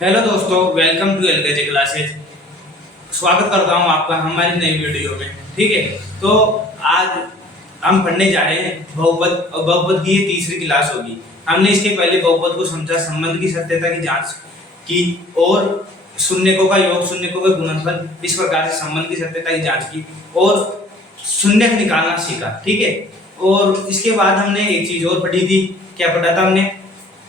Hello दोस्तों, welcome to LKG classes. स्वागत करता हूं आपका हमारी नई वीडियो में। ठीक है, तो आज हम पढ़ने जा रहे हैं बहुपद और बहुपद की ये तीसरी क्लास होगी। हमने इसके पहले बहुपद को समझा, संबंध की सत्यता की जांच की और शून्यकों का योग, शून्यकों का गुणनफल, इस प्रकार से संबंध की सत्यता की जांच की और शून्यक निकालना सीखा। ठीक है, और इसके बाद हमने एक चीज और पढ़ी थी। क्या पढ़ा था हमने?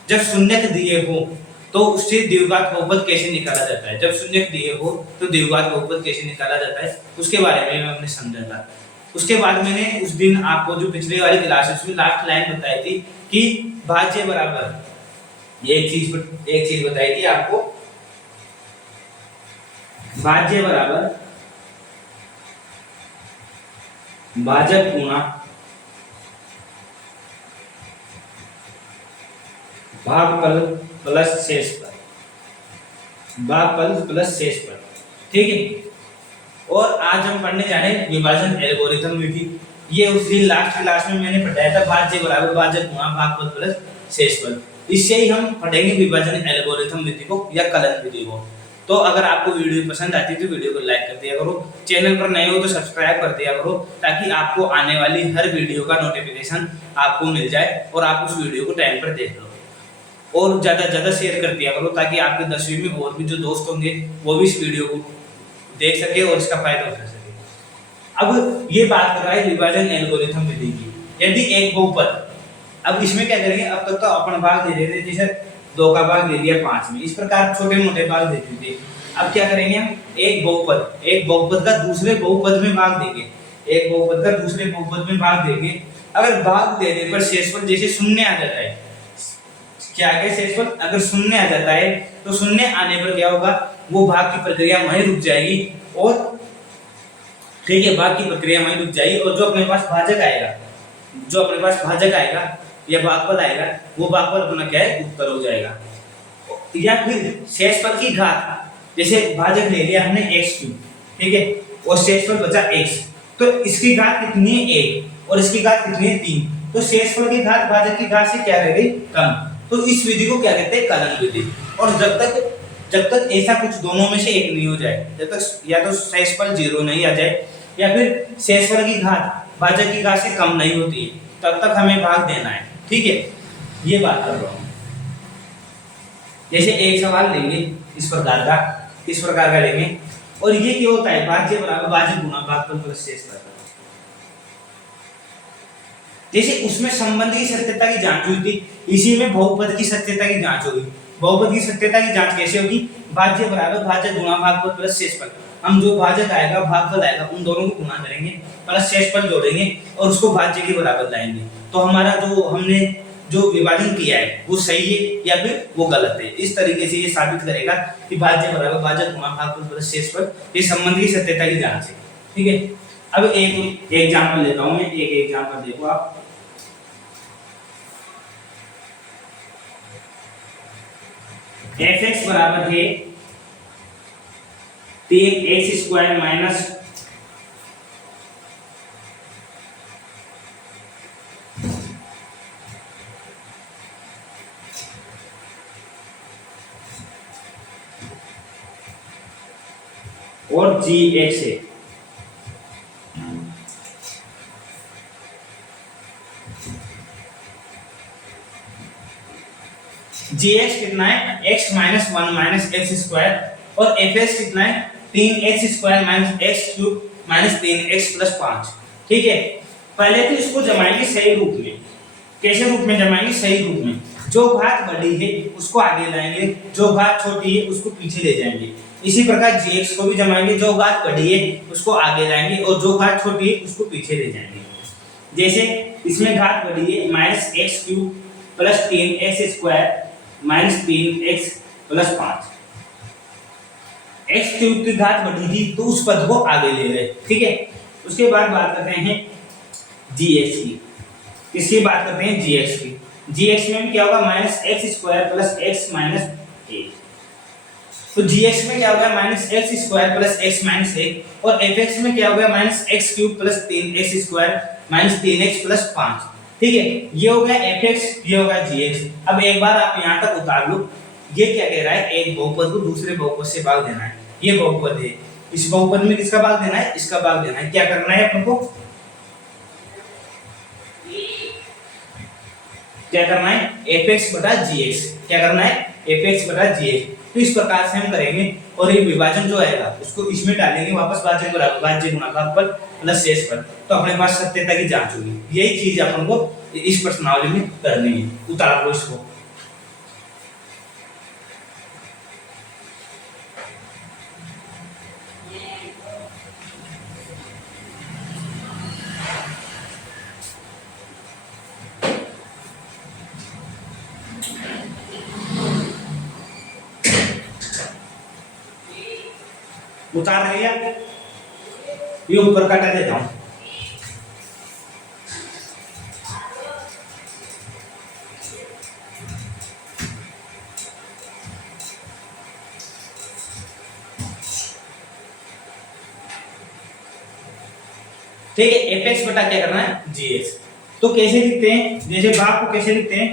जब शून्यक दिए हो तो उससे द्विघात बहुपद कैसे निकाला जाता है। जब शून्यक दिए हो तो द्विघात बहुपद कैसे निकाला जाता है, उसके बारे में हमने समझा था। उसके बाद मैंने उस दिन आपको जो पिछले वाली क्लासेस में लास्ट लाइन बताई थी कि भाज्य बराबर एक चीज बताई थी आपको, भाज्य बराबर भाजक गुणा भागफल प्लस शेषफल, भागफल प्लस शेषफल। ठीक है, और आज हम पढ़ने जा रहे हैं विभाजन एल्गोरिथम विधि। ये उस दिन लास्ट क्लास में मैंने पढ़ाया था, भाज्य बराबर भाजक गुणा भागफल प्लस शेषफल। इससे ही हम पढ़ेंगे विभाजन एल्गोरिथम विधि को या कलन विधि को। तो अगर आपको वीडियो पसंद आती है तो वीडियो को लाइक कर दिया करो, चैनल पर नए हो तो सब्सक्राइब कर दिया करो, ताकि आपको आने वाली हर वीडियो का नोटिफिकेशन आपको मिल जाए और आप उस वीडियो को टाइम पर देख लो। और ज्यादा शेयर कर दिया करो, ताकि आपके 10वीं में और भी जो दोस्त होंगे वो भी इस वीडियो को देख सके और इसका फायदा उठा सके। अब ये बात कर रहा है विभाजन एल्गोरिथम विधि की। यदि एक बहुपद, अब इसमें क्या करेंगे, अब तक तो अपन भाग दे रहे थे, जैसे 2 का भाग दे दिया 5 में, इस प्रकार छोटे मोटे भाग देते थे। अब क्या करेंगे हम, एक बहुपद का दूसरे बहुपद में भाग देंगे, एक बहुपद का दूसरे बहुपद में भाग देंगे। अगर भाग देने पर शेषफल जैसे शून्य आ जाता है, क्या है शेषफल, अगर शून्य आ जाता है तो शून्य आने पर क्या होगा, वो भाग की प्रक्रिया वहीं रुक जाएगी। और ठीक है, भाग की प्रक्रिया वहीं रुक जाएगी और जो अपने पास भाजक आएगा या भागफल आएगा, वो भागफल अपना क्या है, उत्तर हो जाएगा। या फिर शेषफल की घात, जैसे भाजक ले लिया हमने x3, ठीक है, और शेषफल बचा x, तो इसकी घात कितनी है 1 और इसकी घात कितनी है 3, तो शेषफल की घात भाजक की घात से क्या रह गई, कम। तो इस विधि को क्या कहते हैं, कलन विधि। और जब तक ऐसा कुछ दोनों में से एक नहीं हो जाए, जब तक या तो शेषफल 0 नहीं आ जाए या फिर शेषफल की घात भाजक की घात से कम नहीं होती है, तब तक हमें भाग देना है। ठीक है, ये बात कर रहा हूं। जैसे एक सवाल लेंगे इस प्रकार का लेंगे, और ये क्या होता है, भाज्य बराबर भाजक गुणा भागफल प्लस शेषफल। जैसे उसमें संबंध की सत्यता की जांच हुई थी, इसी में बहुपद की सत्यता की जांच होगी। बहुपद की सत्यता की जांच कैसे होगी, भाज्य बराबर भाजक गुणा भागफल प्लस शेषफल। हम जो भाजक आएगा भागफल आएगा, उन दोनों को गुणा करेंगे, प्लस शेषफल जोड़ेंगे और उसको भाज्य के बराबर लाएंगे। तो हमारा जो हमने जो विभाजन किया है वो सही है या फिर वो गलत है। इस तरीके से ये साबित करेगा कि भाज्य बराबर भाजक गुणा भागफल प्लस शेषफल, ये संबंध की सत्यता की जांच है। ठीक है, अब एक एग्जांपल लेता हूं मैं, एक एग्जांपल देखो आप। fx बराबर है 3x² माइनस और gx है। gx कितना है, x minus 1 minus x square, और fx कितना है 3x² minus x³ minus 3x plus 5। ठीक है, पहले तो इसको जमाएंगे सही रूप में। कैसे रूप में जमाएंगे, सही रूप में। जो घात बड़ी है उसको आगे लाएंगे, जो घात छोटी है उसको पीछे ले जाएंगे। इसी प्रकार gx को भी जमाएंगे, जो घात बड़ी है उसको आगे लाएंगे और जो घात छोटी है उसको पीछे ले जाएंगे। जैसे इसमें घात बड़ी है minus x³ plus 3x² minus 3x plus 5। x³ की घात बढ़ी थी तो उस पद को आगे ले गए। ठीक है, उसके बाद बात करते हैं gx की। किसकी बात करते हैं, gx की। gx में भी क्या होगा, minus x² plus x minus 1। तो gx में क्या होगा, minus x² plus x minus 1, और fx में क्या होगा, minus x³ plus 3x² minus 3x plus 5। ठीक है, ये हो गया fx, ये हो गया gx। अब एक बार आप यहां तक उतार लो, ये क्या कह रहा है, एक बहुपद को दूसरे बहुपद से भाग देना है। ये बहुपद है, इस बहुपद में किसका भाग देना है, इसका भाग देना है। क्या करना है अपन को, क्या करना है, fx बटा gx। क्या करना है, fx बटा gx। तो इस प्रकार से हम करेंगे और ये विभाजन जो आएगा उसको इसमें डालेंगे वापस, भाज्य गुणनफल प्लस शेषफल। तो अपने पास सत्यता की जांच होगी। यही चीज अपन को इस प्रश्नावली में करनी है। उतार लो इसको। उतार लिया, ये ऊपर काटा देता हूं। ठीक है, fx बटा क्या करना है, gx। तो कैसे लिखते हैं, जैसे भाग को कैसे लिखते हैं,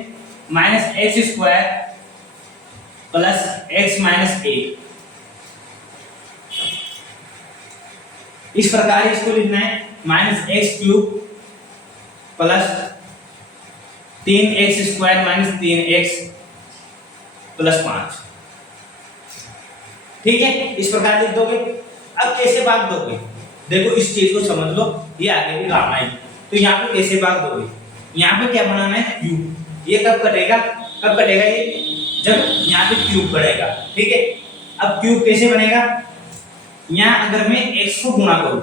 minus x square plus x minus a. इस प्रकार इसको लिखना है minus x cube plus 3x square minus 3x plus 5। ठीक है, इस प्रकार लिख दोगे। अब कैसे भाग दोगे, देखो इस चीज को समझ लो, ये आगे भी काम आएगी। तो यहाँ पे कैसे भाग दोगे, यहाँ पे क्या बनाना है, क्यूब। ये कब कटेगा, कब कटेगा, ये जब यहाँ पे क्यूब बढ़ेगा। ठीक है, अब क्यूब कैसे बनेगा, यहाँ अगर मैं x को गुणा करूं,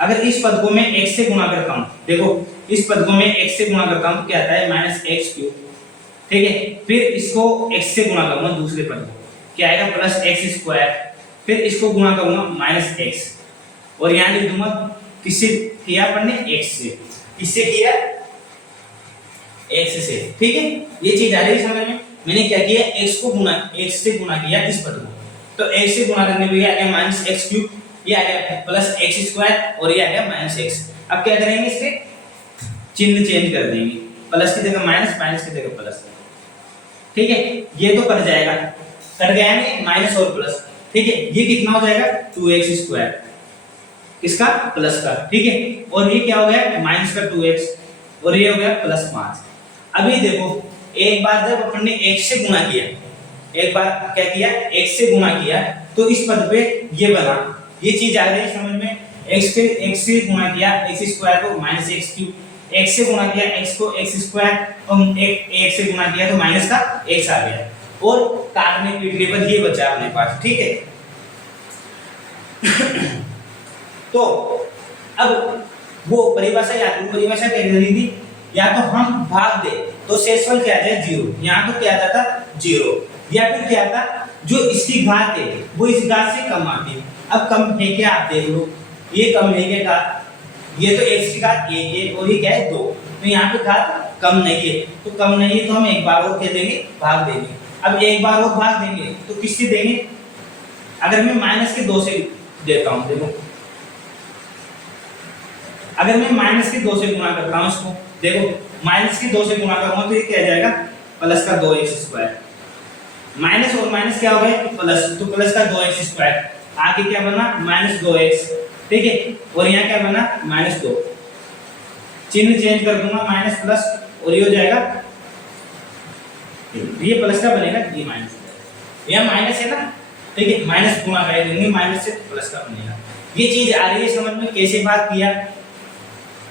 अगर इस पद को मैं x से गुणा करता हूं, देखो इस पद को मैं x से गुणा करता हूं, क्या आता है, माइनस एक्स क्यूब। ठीक है, फिर इसको x से गुणा करूंगा दूसरे पद को, क्या आएगा, प्लस एक्स स्क्वायर। फिर इसको गुणा करूंगा माइनस एक्स, और यहाँ लिख दूंगा किससे किया अपन ने, x से। किससे किया, x से। ठीक है, ये चीज आ रही है समझ में। मैंने क्या किया, x को गुणा, x से गुणा किया इस पद को, तो x से गुणा करने पे आ गया माइनस एक्स क्यूब, ये आ गया प्लस एक्स स्क्वायर, और ये आ गया माइनस एक्स। अब क्या करेंगे, इसके चिन्ह चेंज कर देंगे, प्लस की जगह माइनस, माइनस की जगह प्लस। ठीक है, ये तो कट जाएगा, कट गया है माइनस और प्लस। ठीक है, ये कितना हो जाएगा, 2x स्क्वायर, किसका, प्लस का। ठीक है, और ये क्या हो गया, माइनस का 2x, और ये हो गया प्लस 5। अभी देखो, एक बार जब अपन ने x से गुणा किया, एक बार क्या किया, x से गुणा किया, तो इस पद पे ये बना, ये चीज आ रही है समझ में। x से गुणा किया x स्क्वायर को माइनस एक्स क्यूब, x से गुणा किया x को x स्क्वायर, और x से गुणा किया तो माइनस का x आ गया, और काटने पीटने पर ये बचा अपने पास। ठीक है, तो अब वो परिभाषा याद करो, परिभाषा क्या कह रही थी, या तो हम भाग दे तो शेषफल क्या आ जाए, 0। यहाँ तो क्या आता था, 0, या फिर क्या था, जो इसकी घात है वो इस घात से कम आती है। अब कम है क्या, आप देख लो, ये कम है क्या घात, ये तो x की घात 1 है, और ये क्या है, 2। तो यहाँ पे घात कम नहीं है, तो कम नहीं है तो हम एक बार और क्या देंगे, भाग देंगे। अब एक बार और भाग देंगे तो किससे देंगे, अगर मैं माइनस के 2 से देता हूँ, देखो अगर मैं माइनस के 2 से गुणा करता हूँ इसको, देखो माइनस के 2 से गुणा करूंगा तो ये क्या आ जाएगा, प्लस का 2x स्क्वायर। माइनस और माइनस क्या हो गए, प्लस, तो प्लस का 2x स्क्वायर, आगे क्या बना, माइनस 2x। ठीक है, और यहाँ क्या बना, माइनस 2। चिन्ह चेंज कर दूंगा, माइनस प्लस, और ये हो जाएगा, ये प्लस का बनेगा, ये माइनस, यह माइनस है ना। ठीक है, माइनस गुणा कर देंगे, माइनस से प्लस का बनेगा। ये चीज आ रही है समझ में, कैसे भाग किया।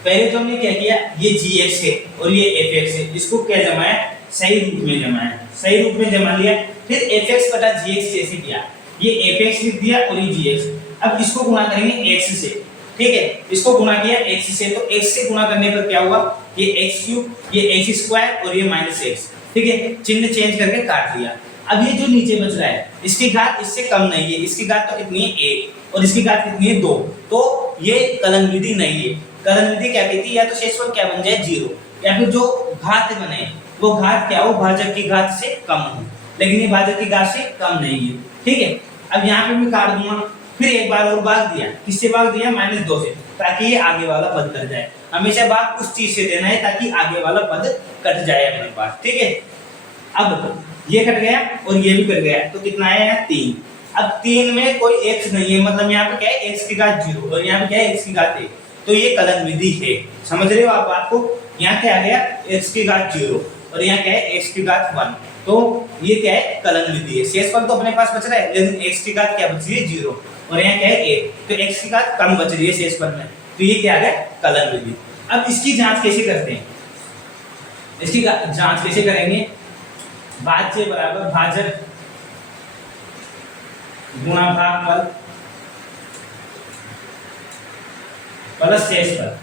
पहले तो हमने क्या किया, ये gx है और ये fx है, इसको क्या जमाया, सही रूप में जमाया, सही रूप में जमा लिया। फिर fx बटा gx कैसे किया, ये fx लिख दिया और ये gx। अब इसको गुणा करेंगे x से। ठीक है, इसको गुणा किया x से, तो x से गुणा करने पर क्या हुआ, ये x क्यूब, ये x स्क्वायर, और ये माइनस x। ठीक है, चिन्ह चेंज करके काट दिया। अब ये जो नीचे बच रहा है, इसकी घात इससे कम नहीं है, इसकी घात तो कितनी है, 1, और इसकी घात कितनी है, 2। तो ये कलन विधि नहीं है। कलन विधि क्या कहती है, या तो शेषफल क्या बन जाए, 0, या फिर जो घात बने वो घात क्या हो, भाजक की घात से कम हो, लेकिन ये भाजक की घात से कम नहीं है। ठीक है, अब यहाँ पे मैं काट दूंगा, फिर एक बार और भाग दिया, किससे भाग दिया, -2 से, ताकि ये आगे वाला पद कट जाए। हमेशा भाग उस चीज से देना है ताकि आगे वाला पद कट जाए अपने पास। ठीक है, अब ये कट गया और ये भी कट गया, तो कितना आया है 3। अब 3 में कोई x नहीं है, मतलब यहाँ पे क्या है x की घात 0 और यहाँ पे क्या है x की घात 1, तो ये कलन विधि है। समझ रहे हो आप बात को? यहाँ क्या आ गया x की घात 0 और यहाँ क्या है x की घात 1, तो ये क्या है कलन विधि है। शेषफल तो अपने पास बच रहा है, लेकिन x की घात क्या बच रही है 0 और यहाँ क्या है 1, तो x की घात कम बच रही है शेषफल में, तो ये क्या आ गया कलन विधि। अब इसकी जांच कैसे करते हैं, इसकी जांच कैसे करेंगे? भाज्य बराबर भाजक गुणा भागफल प्लस शेषफल।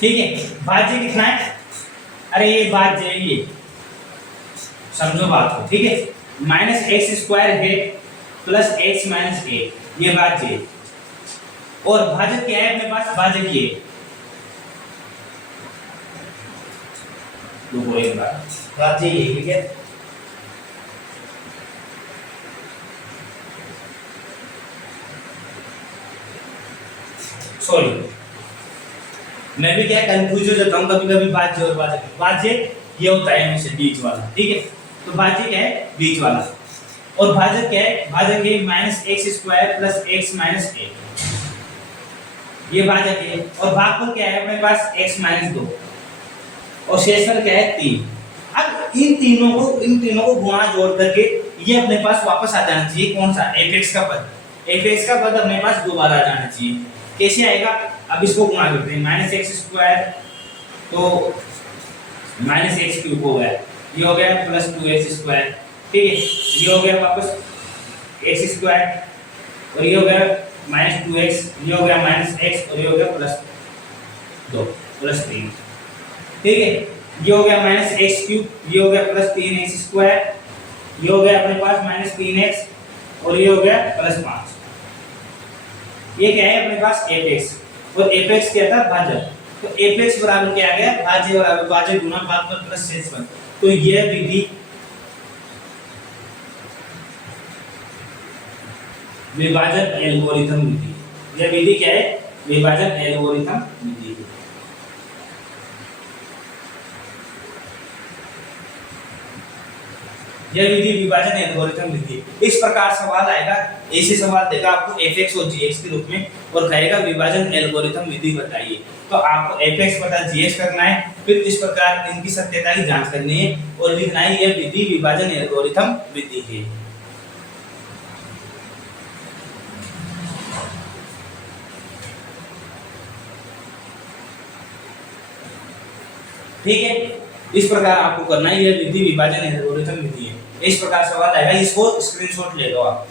ठीक है, भाज्य कितना है? अरे ये भाज्य है, ये समझो बात को, ठीक है। माइनस एक्स स्क्वायर है प्लस एक्स माइनस ए, ये भाज्य है। और भाजक क्या है अपने पास? भाजक ये देखो एक बार, भाज्य ये, ठीक है। सॉरी, मैं भी क्या कंफ्यूज हो जाता हूँ कभी कभी भाज्य और भाजक। भाज्य ये होता है हमेशा बीच वाला, ठीक है, तो भाज्य क्या है बीच वाला, और भाजक क्या है? भाजक है minus x square plus x minus a, ये भाजक है। और भागफल क्या है अपने पास? x माइनस 2 और शेषफल क्या है 3। अब इन तीनों को गुणा जोड़ करके ये अपने पास वापस आ जाना चाहिए, कौन सा? fx का पद, fx का पद अपने पास दोबारा आ जाना चाहिए। कैसे आएगा? अब इसको गुणा करते हैं, माइनस एक्स स्क्वायर तो माइनस एक्स क्यूब हो गया, ये हो गया प्लस 2x स्क्वायर, ठीक है, ये हो गया वापस एक्स स्क्वायर और ये हो गया माइनस 2x, ये हो गया माइनस x और ये हो गया प्लस 2 प्लस 3, ठीक है, ये हो गया माइनस एक्स क्यूब, ये हो गया प्लस 3x स्क्वायर, ये हो गया अपने पास माइनस 3x और ये हो गया प्लस 5। ये क्या है अपने पास? fx, और fx क्या था? भाजक, तो fx बराबर क्या आ गया? भाज्य बराबर भाजक गुणा भागफल प्लस शेषफल। तो यह विधि विभाजन एल्गोरिथम विधि, यह विधि क्या है? विभाजन एल्गोरिथम विधि। यह विधि विभाजन एल्गोरिथम विधि। इस प्रकार सवाल आएगा, ऐसे सवाल देगा आपको fx और gx के रूप में और कहेगा विभाजन एल्गोरिथम विधि बताइए, तो आपको fx बटा gx करना है, फिर इस प्रकार इनकी सत्यता की जांच करनी है और लिखना है यह विधि विभाजन एल्गोरिथम विधि है। ठीक है, इस प्रकार आपको करना है, यह विधि विभाजन एल्गोरिथम विधि है। इस प्रकार सवाल आएगा, इसको स्क्रीनशॉट ले लो आप।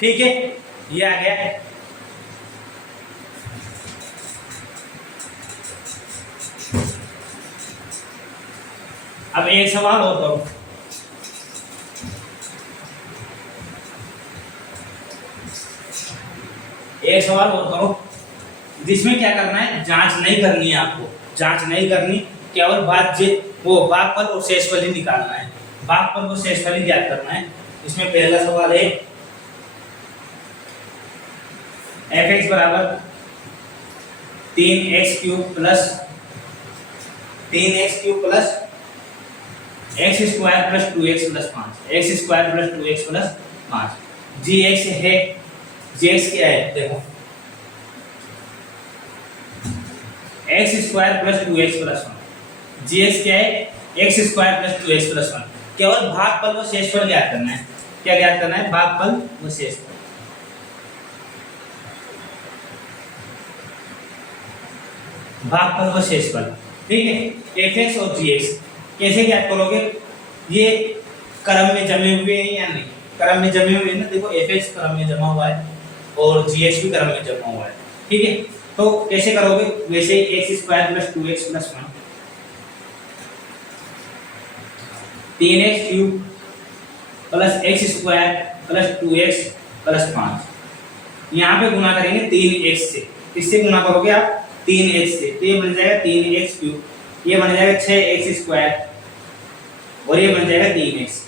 ठीक है, ये आ गया। अब एक सवाल और करो, एक सवाल और करो जिसमें क्या करना है, जांच नहीं करनी है आपको, जांच नहीं करनी, केवल भागफल और शेषफल ही निकालना है, भागफल और शेषफल ही ज्ञात करना है। इसमें पहला सवाल है fx बराबर 3x cube plus x square plus 2x plus 5, x square plus 2x plus 5, gx है, gx क्या है देखो x square plus 2x plus 1। GX क्या है? X square plus 2x plus 1। केवल भागफल व शेषफल ज्ञात करना है। क्या ज्ञात करना है? भागफल व शेषफल। भागफल व शेषफल, ठीक है। एफ और जीएक्स कैसे ज्ञात करोगे? ये क्रम में जमे हुए हैं या नहीं? क्रम में जमे हुए हैं ना, देखो एफ क्रम में जमा हुआ है और जीएक्स भी क्रम में जमा हुआ है, ठीक है। तो कैसे करोगे? वैसे ही x square plus 2x plus 1, 3x cube plus x square plus 2x plus 5। यहाँ पे गुणा करेंगे 3x से। किससे गुणा करोगे आप? 3x से। तो ये बन जाएगा 3x क्यूब, ये बन जाएगा 6x स्क्वायर और ये बन जाएगा 3x।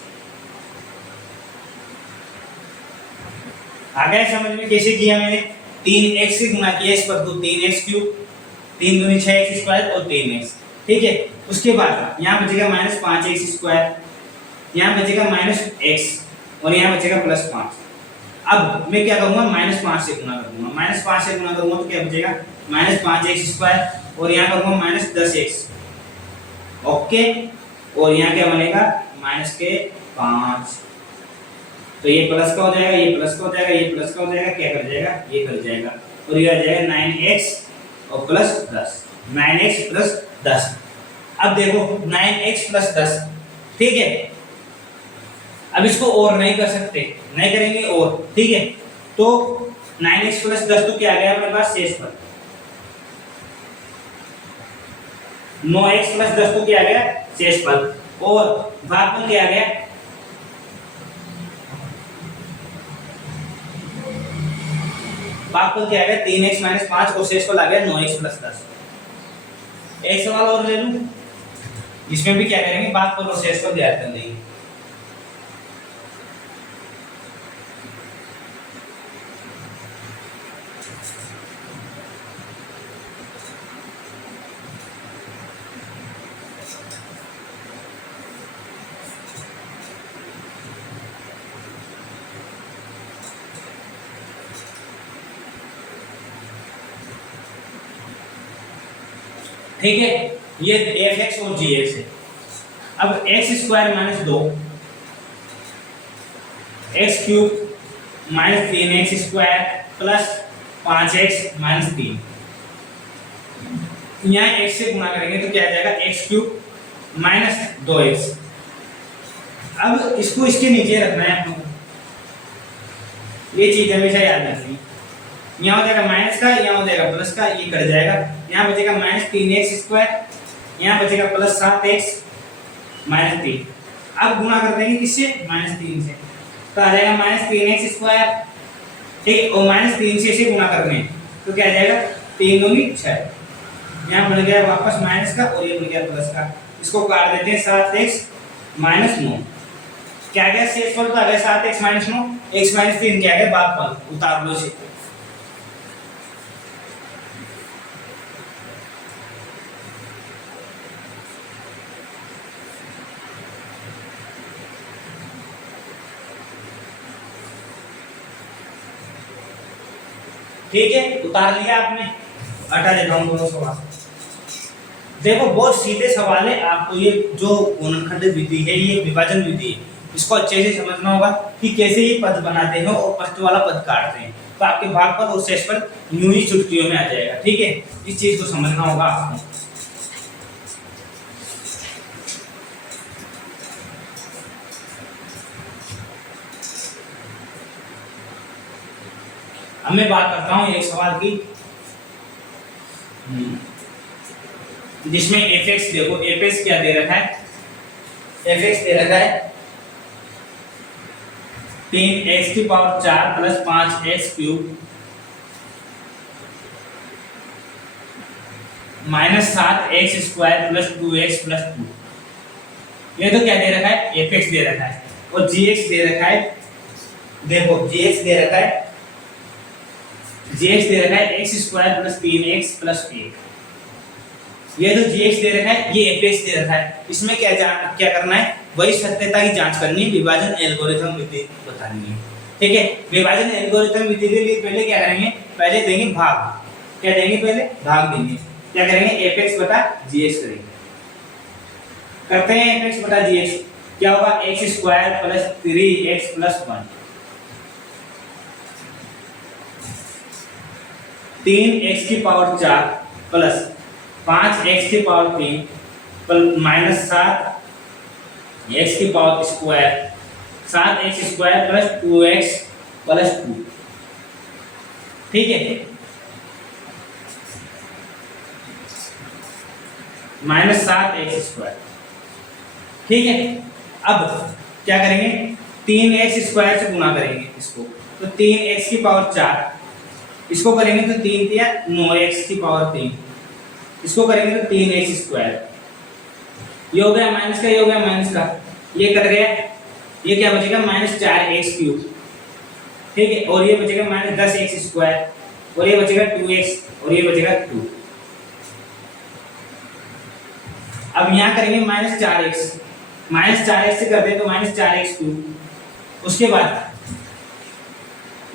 आ गया समझ में कैसे किया मैंने? 3x से गुणा किया इस पर, तो 3x क्यूब, 3 दूनी 6x स्क्वायर और 3x, ठीक है। उसके बाद यहाँ बचेगा माइनस 5x स्क्वायर, यहाँ बचेगा माइनस x और यहाँ बचेगा प्लस 5। अब मैं क्या करूँगा? माइनस 5 से गुणा करूँगा। माइनस 5 से गुणा करूँगा तो क्या बचेगा? माइनस 5x स्क्वायर और यहाँ करूँगा माइनस 10x, ओके। और यहाँ क्या बनेगा? माइनस के 5। तो ये प्लस का हो जाएगा, ये प्लस का हो जाएगा, ये प्लस का हो जाएगा, क्या कर जाएगा? ये कर जाएगा और ये आ जाएगा 9x और प्लस 10, 9x प्लस 10। अब देखो 9x प्लस 10, ठीक है। अब इसको और नहीं कर सकते, नहीं करेंगे और, ठीक है। तो 9x प्लस 10 तो क्या आ गया अपने पास? शेषफल। 9x प्लस 10 तो क्या आ गया? शेषफल। और भागफल क्या आ गया? भागफल क्या आ गया? 3x माइनस 5 और शेषफल आ गया 9x प्लस 10। एक सवाल और ले लूं, इसमें भी क्या करेंगे? भागफल और शेषफल ज्ञात कर लेंगे। ठीक है, ये एफ और जी है। अब x square minus 2 x cube minus 3x square plus 5x minus 3। यहाँ x से गुणा करेंगे तो क्या आ जाएगा? X cube minus 2x। अब इसको इसके नीचे रखना है आपको, ये चीज हमेशा याद रखनी। यहाँ हो जाएगा माइनस का, यहाँ हो जाएगा प्लस का, ये कट जाएगा। यहाँ बचेगा माइनस 3x स्क्वायर, यहाँ बचेगा प्लस 7x माइनस 3। अब गुणा कर देंगे किससे? माइनस 3 से, तो आ जाएगा माइनस 3x स्क्वायर, ठीक। और माइनस 3 से इसे गुणा करने तो क्या आ जाएगा? 3 दूनी 6। यहाँ बन गया वापस माइनस का और ये बन गया प्लस का। इसको काट देते हैं 7x माइनस 9। क्या गया? शेषफल तो आ गया 7x माइनस 9, x माइनस 3 क्या गया? भागफल। उतार लो इसे। ठीक है, उतार लिया आपने। हटा देता हूं दोनों सवाल। देखो बहुत सीधे सवाल है, आपको ये जो गुणनखंड विधि है, ये विभाजन विधि है, इसको अच्छे से समझना होगा कि कैसे ये पद बनाते हैं और फर्स्ट वाला पद काटते हैं। तो आपके भागफल और शेषफल यूं ही चुटकियों में आ जाएगा, ठीक है। इस चीज को समझना होगा आपको। अब मैं बात करता हूं एक सवाल की, जिसमें fx देखो, fx क्या दे रखा है? fx दे रखा है 3x की power 4 plus 5x cube minus 7x square plus 2x plus 2। ये तो क्या दे रखा है? fx दे रखा है। और gx दे रखा है, देखो gx दे रखा है, gx दे रखा है x square plus 3x plus 1। ये जो gx दे रखा है, ये fx दे रखा है। इसमें क्या करना है? वही सत्यता की जांच करनी है, विभाजन एल्गोरिथम विधि बतानी है, ठीक है। विभाजन एल्गोरिथम विधि के लिए पहले क्या करेंगे? पहले देंगे भाग। क्या देंगे? पहले भाग देंगे। क्या करेंगे एफ एक्स बटा जी एक्स करेंगे। करते हैं एफ एक्स बटा जी एक्स, क्या होगा x square plus 3x plus 1, 3x की पावर 4 प्लस 5x की पावर 3 माइनस 7x की power square, 7x square plus 2x plus 2। ठीक है, माइनस 7x स्क्वायर। ठीक है, अब क्या करेंगे 3x स्क्वायर से गुना करेंगे इसको, तो 3x की पावर 4, इसको करेंगे तो 3 दिया 9x की पावर 3, इसको करेंगे तो 3x स्क्वायर। ये हो गया माइनस का, ये हो गया माइनस का, ये कट गया, ये क्या बचेगा माइनस 4x क्यूब। ठीक है, और ये बचेगा माइनस 10x स्क्वायर, और ये बचेगा 2x, और ये बचेगा 2। अब यहाँ करेंगे माइनस 4x, माइनस 4x से करते हैं तो माइनस 4x क्यूब, उसके बाद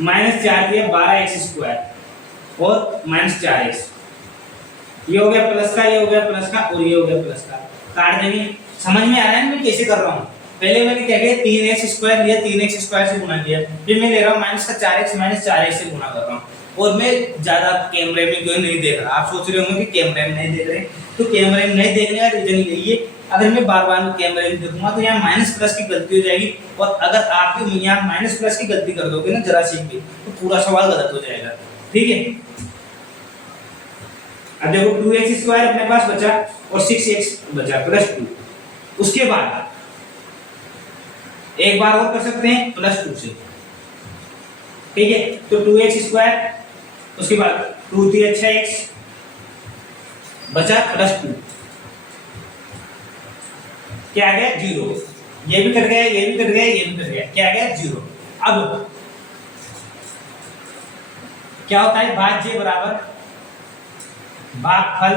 माइनस 4 दिया 12x स्क्वायर और माइनस 4x, ये हो गया प्लस का, ये हो गया प्लस का, और ये हो गया प्लस का, काट देंगे। समझ में आ रहा है मैं कैसे कर रहा हूँ? पहले मैंने क्या किया 3x स्क्वायर लिया, 3x स्क्वायर से गुना किया, फिर मैं ले रहा हूँ माइनस का 4x माइनस 4x से गुना कर रहा हूँ, और मैं ज्यादा कैमरे में क्यों नहीं देख रहा। आप सोच रहे होंगे कि कैमरे में नहीं देख रहे, तो कैमरे में नहीं देखने का रीजन यही है, अगर मैं बार बार कैमरे में देखूंगा तो यहाँ माइनस प्लस की गलती हो जाएगी, और अगर आप यहाँ माइनस प्लस की गलती कर दोगे ना जरा सी भी, तो पूरा सवाल गलत हो जाएगा। ठीक है, अब देखो 2x स्क्वायर अपने पास बचा और 6x बचा प्लस 2, उसके बाद एक बार और कर सकते हैं प्लस 2 से। ठीक है, तो 2x स्क्वायर, उसके बाद 2 3 6x बचा प्लस 2, क्या आ गया 0, ये भी कट गया, ये भी कट गया, ये भी कट गया, क्या आ गया 0। अब क्या होता है भाज्य बराबर भागफल,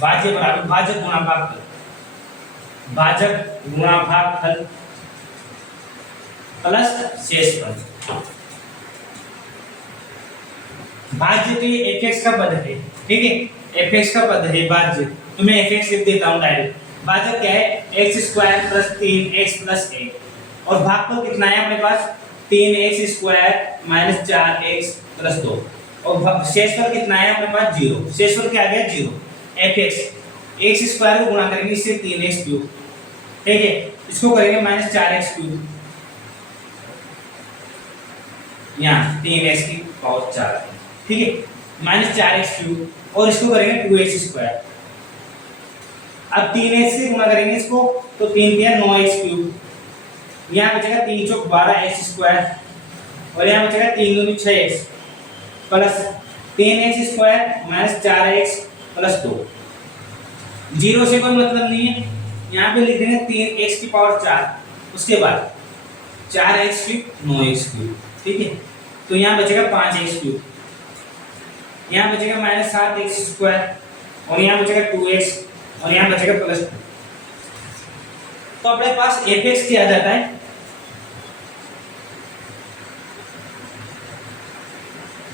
भाज्य बराबर भाजक गुणा भागफल, भाजक गुणा भागफल प्लस शेषफल। भाज्य तो ये fx का पद है, ठीक है, fx का पद है भाज्य, तो मैं fx लिख देता हूं डायरेक्ट। भाजक क्या है x square plus 3x plus 1, और भागफल कितना है अपने पास 3x square minus 4x plus 2, और शेषफल कितना है अपने पास 0। शेषफल क्या आ गया 0। fx x स्क्वायर को गुणा करेंगे इससे 3x क्यूब, ठीक है, इसको करेंगे माइनस 4x क्यूब, यहाँ 3x की पावर 4, ठीक है, माइनस 4x क्यूब, और इसको करेंगे 2x स्क्वायर। अब 3x से गुणा करेंगे इसको, तो 3 दिया 9x क्यूब, यहाँ बचेगा 3 चौक 12x स्क्वायर, और यहाँ बचेगा 3 दूनी 6x plus 3x square minus 4x plus 2। 0 से कोई मतलब नहीं है, यहाँ पे लिख देंगे 3x की पावर 4, उसके बाद 4x क्यूब 9x क्यूब, ठीक है, तो यहाँ बचेगा 5x क्यूब, यहाँ बचेगा माइनस 7x स्क्वायर, और यहाँ बचेगा 2x, और यहाँ बचेगा प्लस 2। तो अपने पास fx क्या आ जाता है,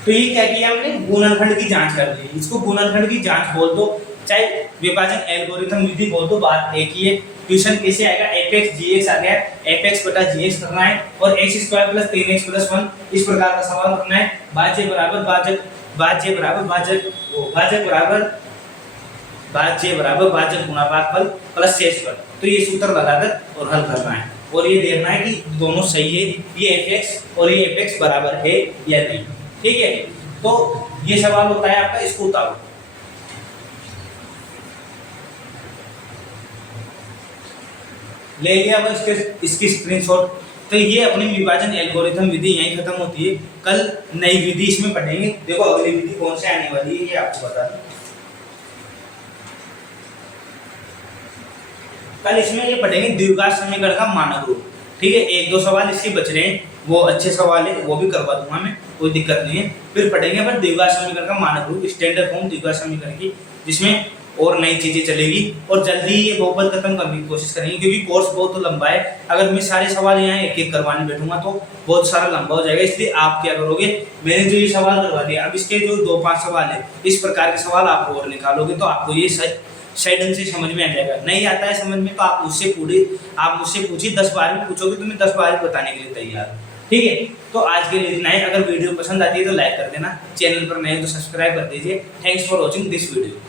तो ये क्या किया हमने गुणनखंड की जांच कर ली, इसको गुणनखंड की जांच बोल दो, चाहे विभाजन एल्गोरिथम विधि बोल दो, बात एक ही है। क्वेश्चन कैसे आएगा fx gx आ गया, fx बटा gx करना है, और x square plus 3x plus 1 इस प्रकार का सवाल करना है। भाज्य बराबर भाजक, भाज्य बराबर भाजक, भाजक बराबर भाज्य बराबर भाजक गुणा भागफल प्लस शेषफल, तो ये सूत्र लगाकर और हल करना है, और ये देखना है कि दोनों सही है, ये fx और ये fx बराबर है या नहीं, ठीक है। तो ये सवाल होता है आपका इसको उतारो, ले लिया बस इसकी स्क्रीनशॉट। तो ये अपनी विभाजन एल्गोरिथम विधि यहीं खत्म होती है, कल नई विधि इसमें पढ़ेंगे। देखो अगली विधि कौन सी आने वाली है ये आपको बता दूं, कल इसमें ये पढ़ेंगे द्विघात समीकरण का मानक रूप, ठीक है। एक दो सवाल इसके बच रहे हैं, वो अच्छे सवाल है, वो भी करवा दूंगा मैं, कोई दिक्कत नहीं है। फिर पढ़ेंगे पर द्विघात समीकरण का मानक रूप, स्टैंडर्ड फॉर्म द्विघात समीकरण की, जिसमें और नई चीज़ें चलेगी और जल्दी ये बहुपद खत्म करने की कोशिश करेंगे, क्योंकि कोर्स बहुत लंबा है। अगर मैं सारे सवाल यहाँ एक एक करवाने बैठूंगा तो बहुत सारा लंबा हो जाएगा। इसलिए आप क्या करोगे, मैंने जो ये सवाल करवा दिया, अब इसके जो 2-5 सवाल है इस प्रकार के सवाल आप और निकालोगे तो आपको ये सही ढंग से समझ में आ जाएगा। नहीं आता है समझ में तो आप मुझसे पूछिए, 10 बार भी पूछोगे तो मैं 10 बार भी बताने के लिए तैयार हूँ। ठीक है, तो आज के लिए इतना ही। अगर वीडियो पसंद आती है तो लाइक कर देना, चैनल पर नए हो तो सब्सक्राइब कर दीजिए। Thanks for watching this video.